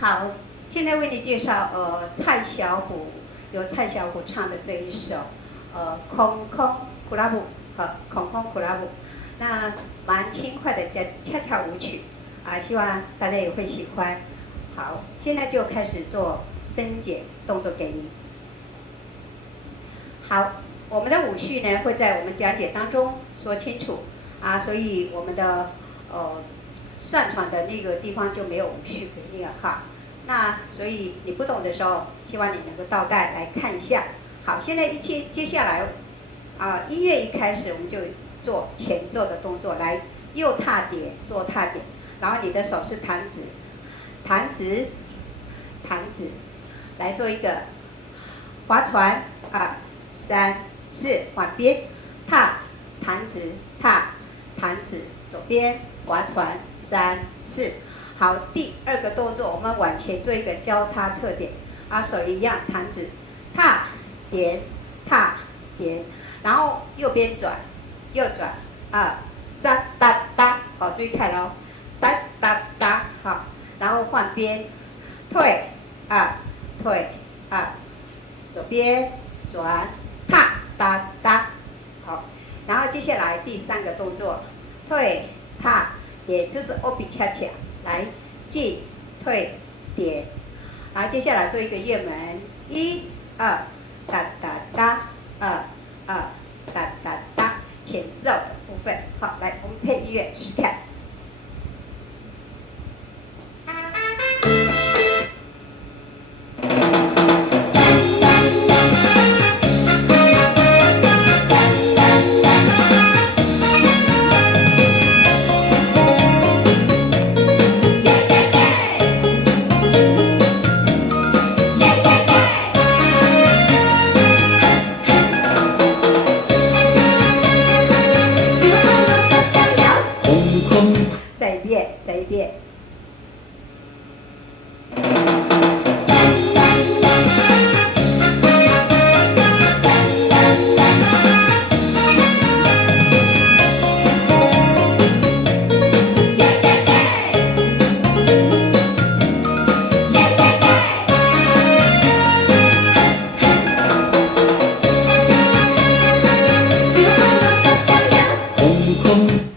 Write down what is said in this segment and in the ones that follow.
好，现在为你介绍蔡小虎，由蔡小虎唱的这一首空空库拉布，空空库拉布，那蛮轻快的恰恰舞曲啊，希望大家也会喜欢。好，现在就开始做分解动作给你。好，我们的舞序呢会在我们讲解当中说清楚啊，所以我们的上传的那个地方就没有舞序给你了哈。那所以你不懂的时候，希望你能够倒带来看一下。好，现在接下来音乐一开始我们就做前奏的动作，来右踏点，左踏点，然后你的手是弹指，弹指，弹指，来做一个划船3、4，换边，踏，弹指，踏，弹指，左边划船3、4。好，第二个动作我们往前做一个交叉侧点，手一样弹指，踏，点，踏，点，然后右边转，右转，2、3，哒哒，好，注意看咯，哒哒哒，好，然后换边，退退左边转，踏哒哒，好，然后接下来第三个动作，退踏点，就是欧比恰恰，来进退点，然后接下来做一个页门，1、2，哒哒哒，2、2，哒哒哒，前奏的部分。好，来我们配音乐试试看。再一遍。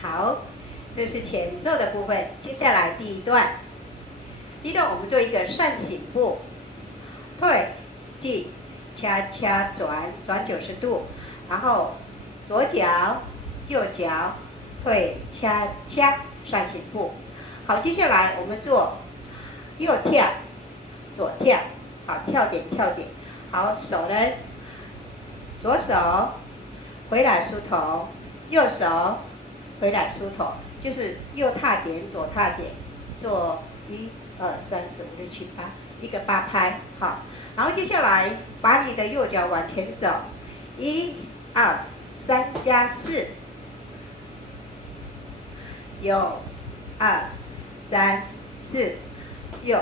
好，这是前奏的部分。接下来第一段我们做一个扇形步，退进恰恰转90度，然后左脚右脚退恰恰扇形步。好，接下来我们做右跳左跳，好，跳点，好，手呢左手回来梳头，右手回来梳头，就是右踏点左踏点，做1、2、3、4、5、6、7、8，一个8拍，好，然后接下来把你的右脚往前走，1、2、3加4，右2、3、4，右，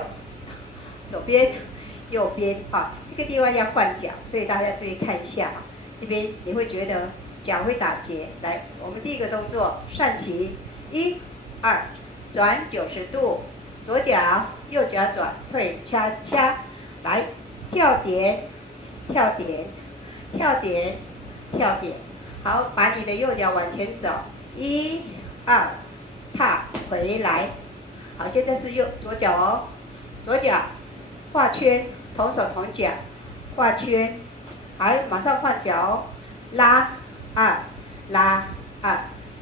左边右边，这个地方要换脚，所以大家注意看一下，这边你会觉得脚会打结。来，我们第一个动作扇形，1、2，转90度，左脚右脚转，退恰恰，来跳点，好，把你的右脚往前走，1、2，踏回来，好，现在是左脚哦，左脚画圈，同手同脚画圈，好，马上换脚哦，拉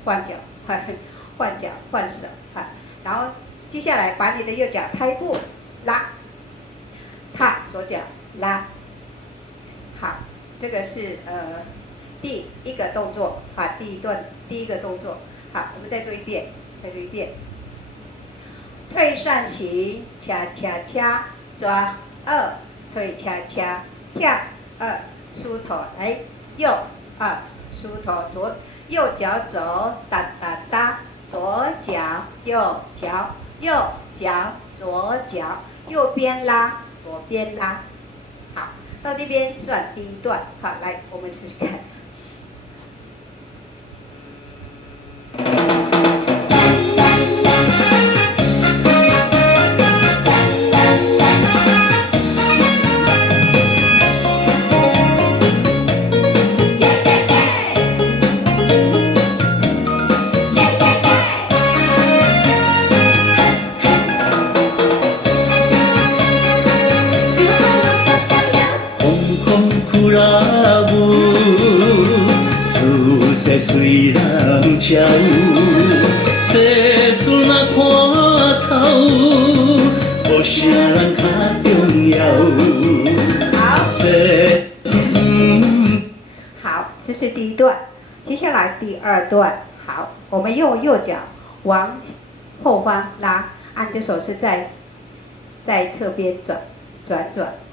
换脚换手，然后接下来把你的右脚开步拉，踏左脚拉，好，这个是第一个动作，第一个动作，好，我们再做一遍，退扇形，恰恰恰，抓2，退恰恰，跳2，梳头，来右2，梳头，右脚走，哒哒哒，左脚右脚，左脚，右边拉，左边拉，好，到这边算第一段，好，来我们试试看。一段，接下来第二段。好，我们用右脚往后方拉，按的手是在侧边转，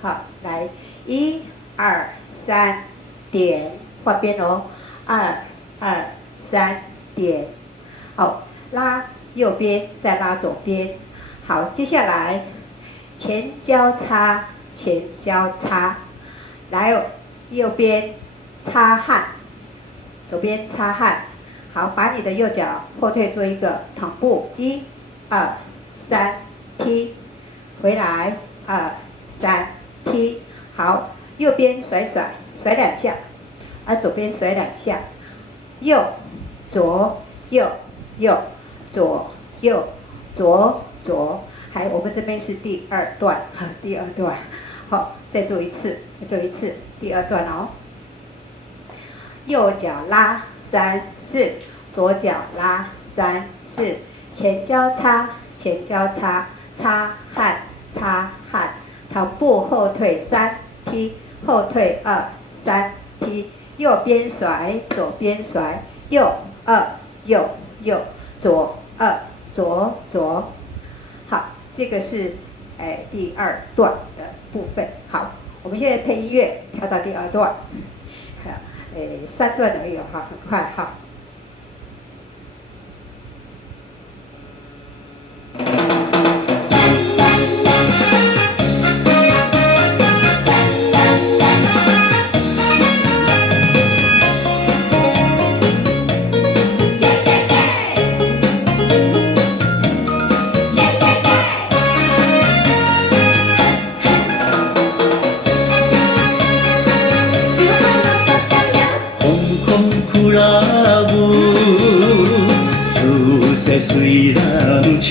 好，来1、2、3点，换边哦，2、2、3点，好，拉右边，再拉左边，好，接下来前交叉，前交叉，来右边擦汗，左边擦汗，好，把你的右脚后退做一个躺步，1、2、3踢，回来，2、3踢，好，右边甩2下，左边甩2下，右左右左右左，还有我们这边是第二段，第二段，好，再做一次，第二段哦。右脚拉3、4，左脚拉3、4，前交叉，擦汗，躺步后退3踢，后退2、3踢，右边甩，左边甩，右2右左2左，好，这个是第二段的部分。好，我们现在配音乐跳到第二段，好，3段而已哈，很快哈。水人潮，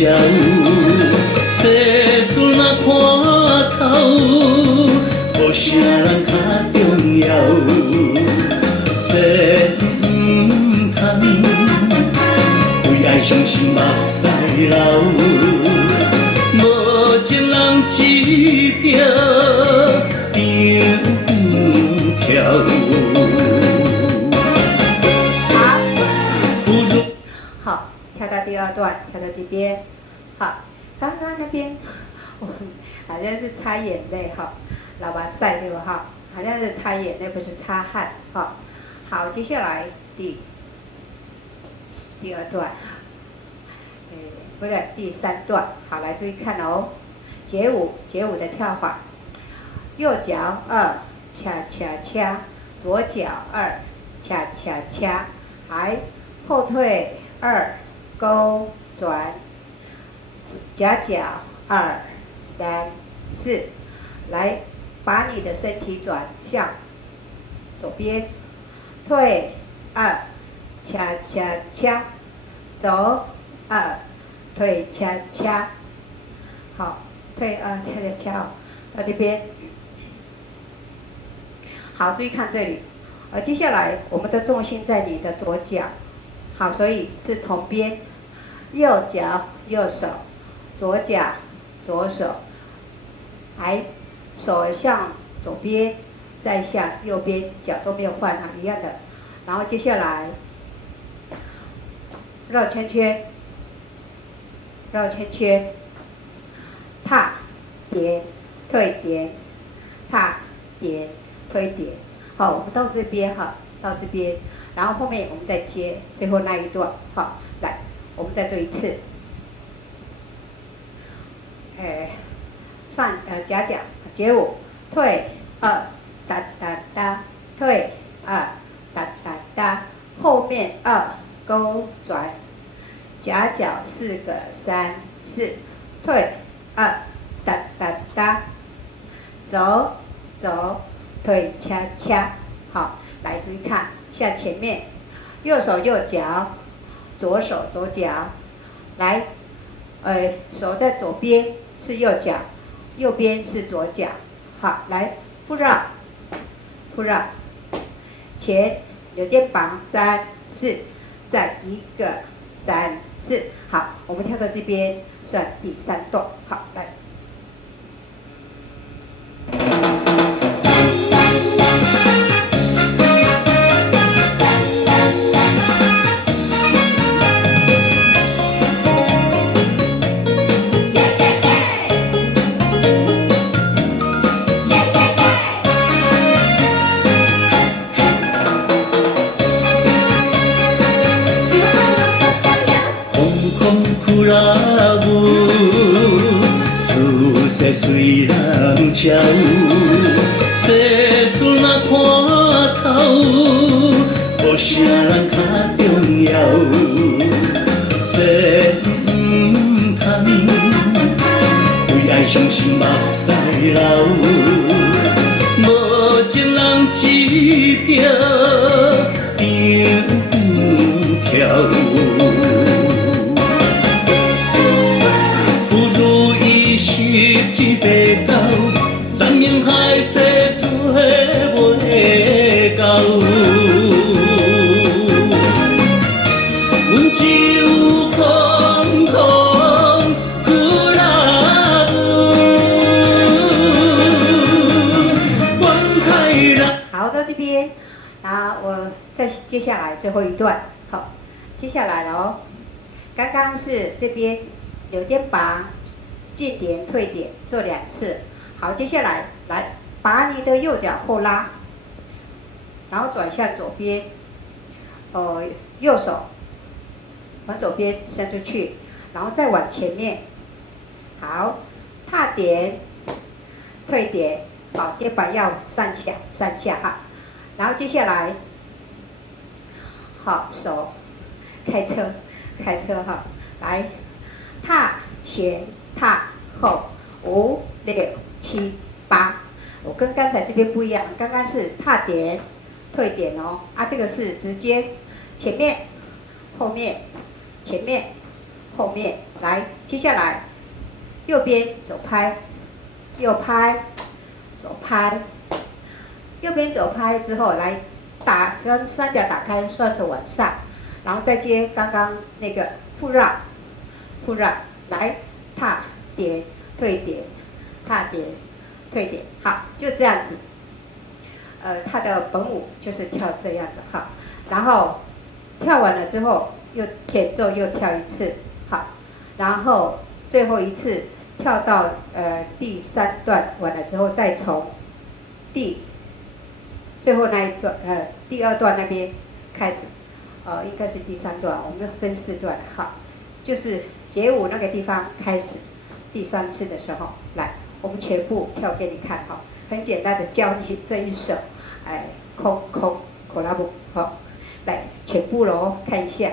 世事若看透，互啥人较重要？世唔通为爱伤心目屎流，无情人一条长条。跳到第二段，跳到这边，好，刚刚那边，好像是擦眼泪哈，老把晒对吧哈？好像是擦眼泪，不是擦汗哈。好，接下来第二段，不对，第3段，好，来注意看哦，街舞的跳法，右脚2恰恰恰，左脚2恰恰恰，还后退2。勾转，夹脚2、3、4，来把你的身体转向左边，退2，恰恰恰，走2，退恰恰，好，退2，恰恰恰，到这边，好，注意看这里，接下来我们的重心在你的左脚，好，所以是同边。右脚右手，左脚左手，还手向左边，再向右边，脚都没有换啊，一样的。然后接下来绕圈圈，踏点退点，踏点推点。好，我们到这边哈，到这边，然后后面我们再接最后那一段，好，来。我们再做一次，夹脚街舞，退2哒哒哒，退2哒哒哒，后面2勾转，夹脚4个3、4，退2哒哒哒，走退恰恰，好，来注意看，向前面，右手右脚。左手左脚，来，手在左边是右脚，右边是左脚，好，来pull up，前扭肩膀3、4，再1个3、4，好，我们跳到这边算第3段，好，来。随人超，世事若看透，无啥人较重要。世唔通为爱伤心目屎流，无情人一条长条。一白狗，山盟海誓做袂到。阮只有空空苦辣阮开人。好，到这边，啊，我再接下来最后一段，好，接下来了哦。刚刚是这边柳肩拔。进点退点做2次，好，接下来来把你的右脚后拉，然后转向左边，右手往左边伸出去，然后再往前面，好，踏点，退点，好，肩膀要上下哈，然后接下来，好，手开车哈，来踏前。踏后5、6、7、8，我跟刚才这边不一样，刚刚是踏点、退点哦，啊，这个是直接前面、后面、前面、后面，来，接下来右边走拍，右拍，左拍，右边走拍之后来打双脚打开，双手往上，然后再接刚刚那个复让，来。踏点退点，踏点退点，好，就这样子。它的本舞就是跳这样子哈，然后跳完了之后又前奏又跳1次，好，然后最后一次跳到第3段完了之后再从最后那一段第2段那边开始，应该是第3段，我们分4段，好，就是。街舞那个地方开始，第3次的时候，来，我们全部跳给你看哈，很简单的教你这一首，空口拉布，好，来，全部喽，看一下。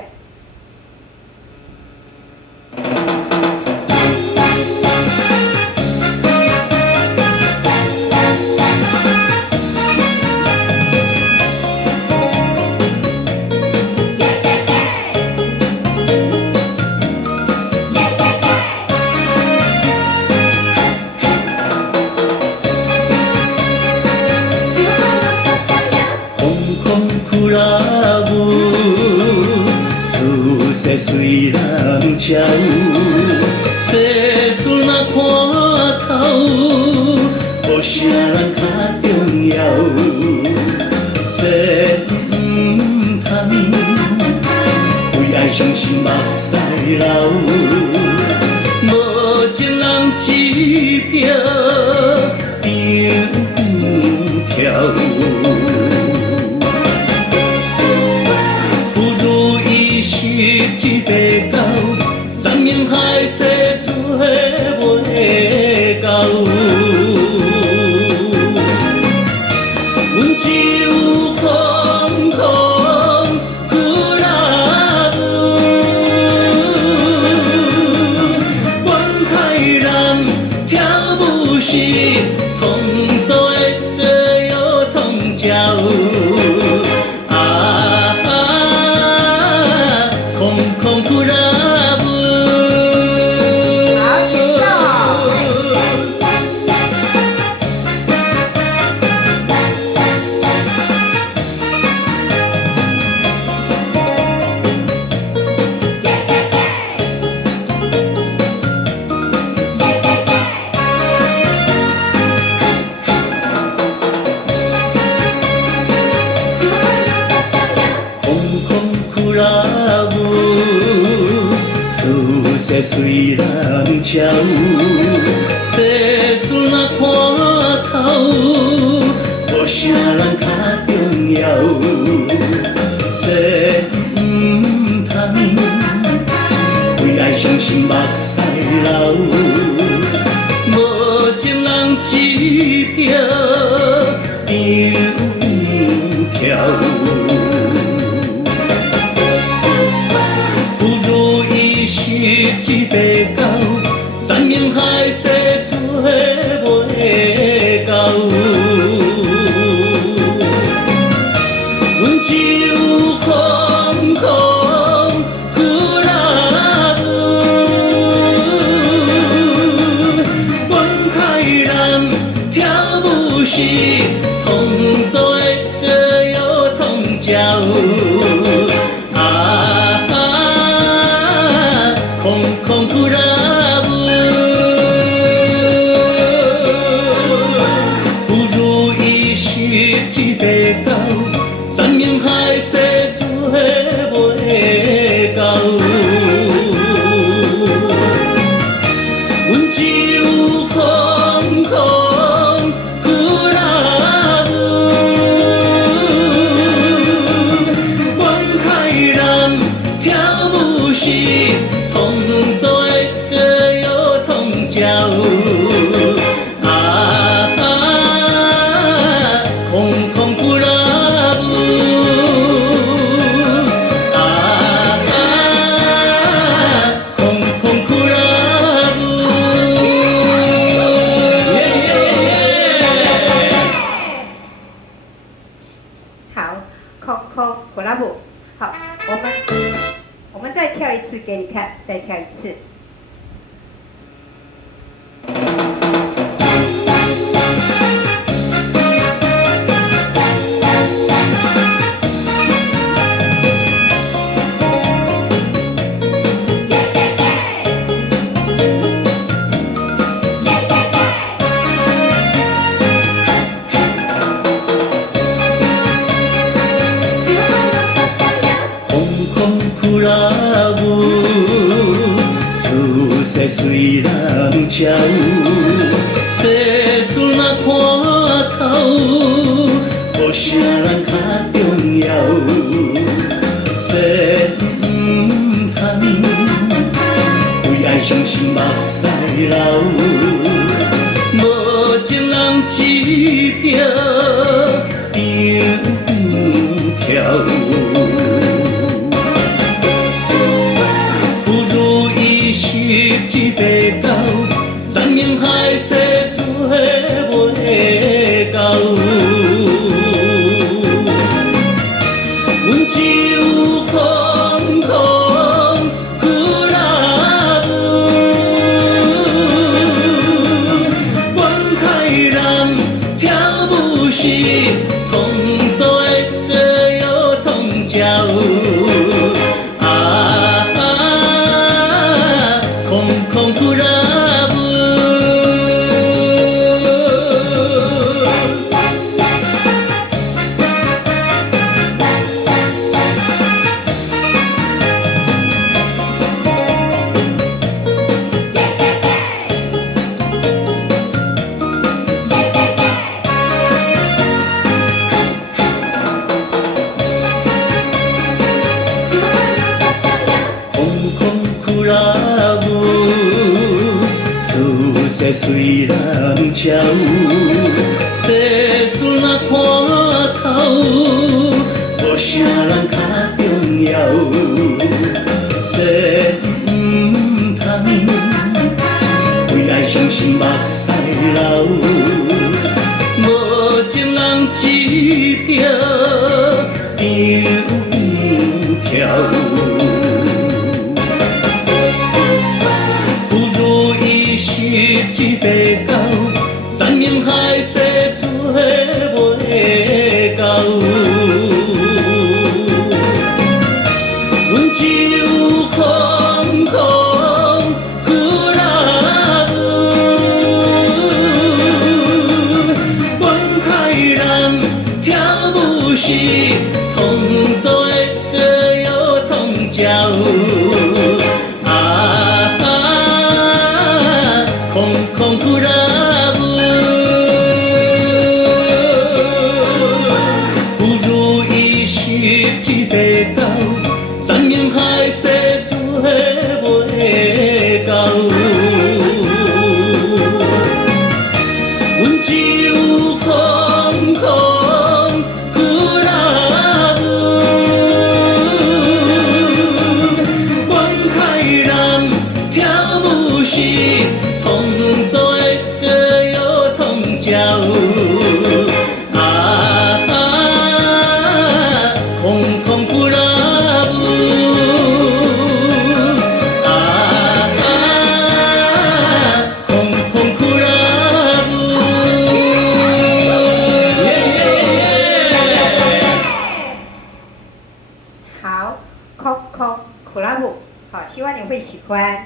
随人超，世事若看透，无啥人较重要。世唔通为爱伤心目屎流，无情人一条长条。一白狗，山盟海誓做袂到。阮只有空空苦辣阮开人跳舞是通俗的摇通桥。人海誓做袂到。阮只有空空苦辣阮海人跳舞是通所的有通鸟。空苦辣不如意是一块狗，三人海誓做袂到。阮只有空空苦辣阮海人跳舞是通所的有通鸟。空空苦辣空空苦辣好，空空苦辣舞。好，我们再跳一次给你看，再跳一次。苦辣舞，出世随人笑，世事若看透，无啥人较重要。世唔通为爱伤心目屎流，无情人一条长条。一块狗，三人海誓做袂到。阮只有空空苦辣阮海人跳舞是通所的有通鸟。空苦辣随人笑，世事若看透，无啥人较重要。世唔通为爱伤心目屎流，无情人一条长条。一块狗，三人海誓做袂到。阮只有空空苦辣阮海人跳舞是通所的有通鸟。空苦辣不如意是一块狗，三人海誓做袂到。阮只有空空苦辣阮海人跳舞是。苦拉布，啊啊，空空苦拉布，耶耶耶。好 c o c o 苦拉姆，好，希望你会喜欢。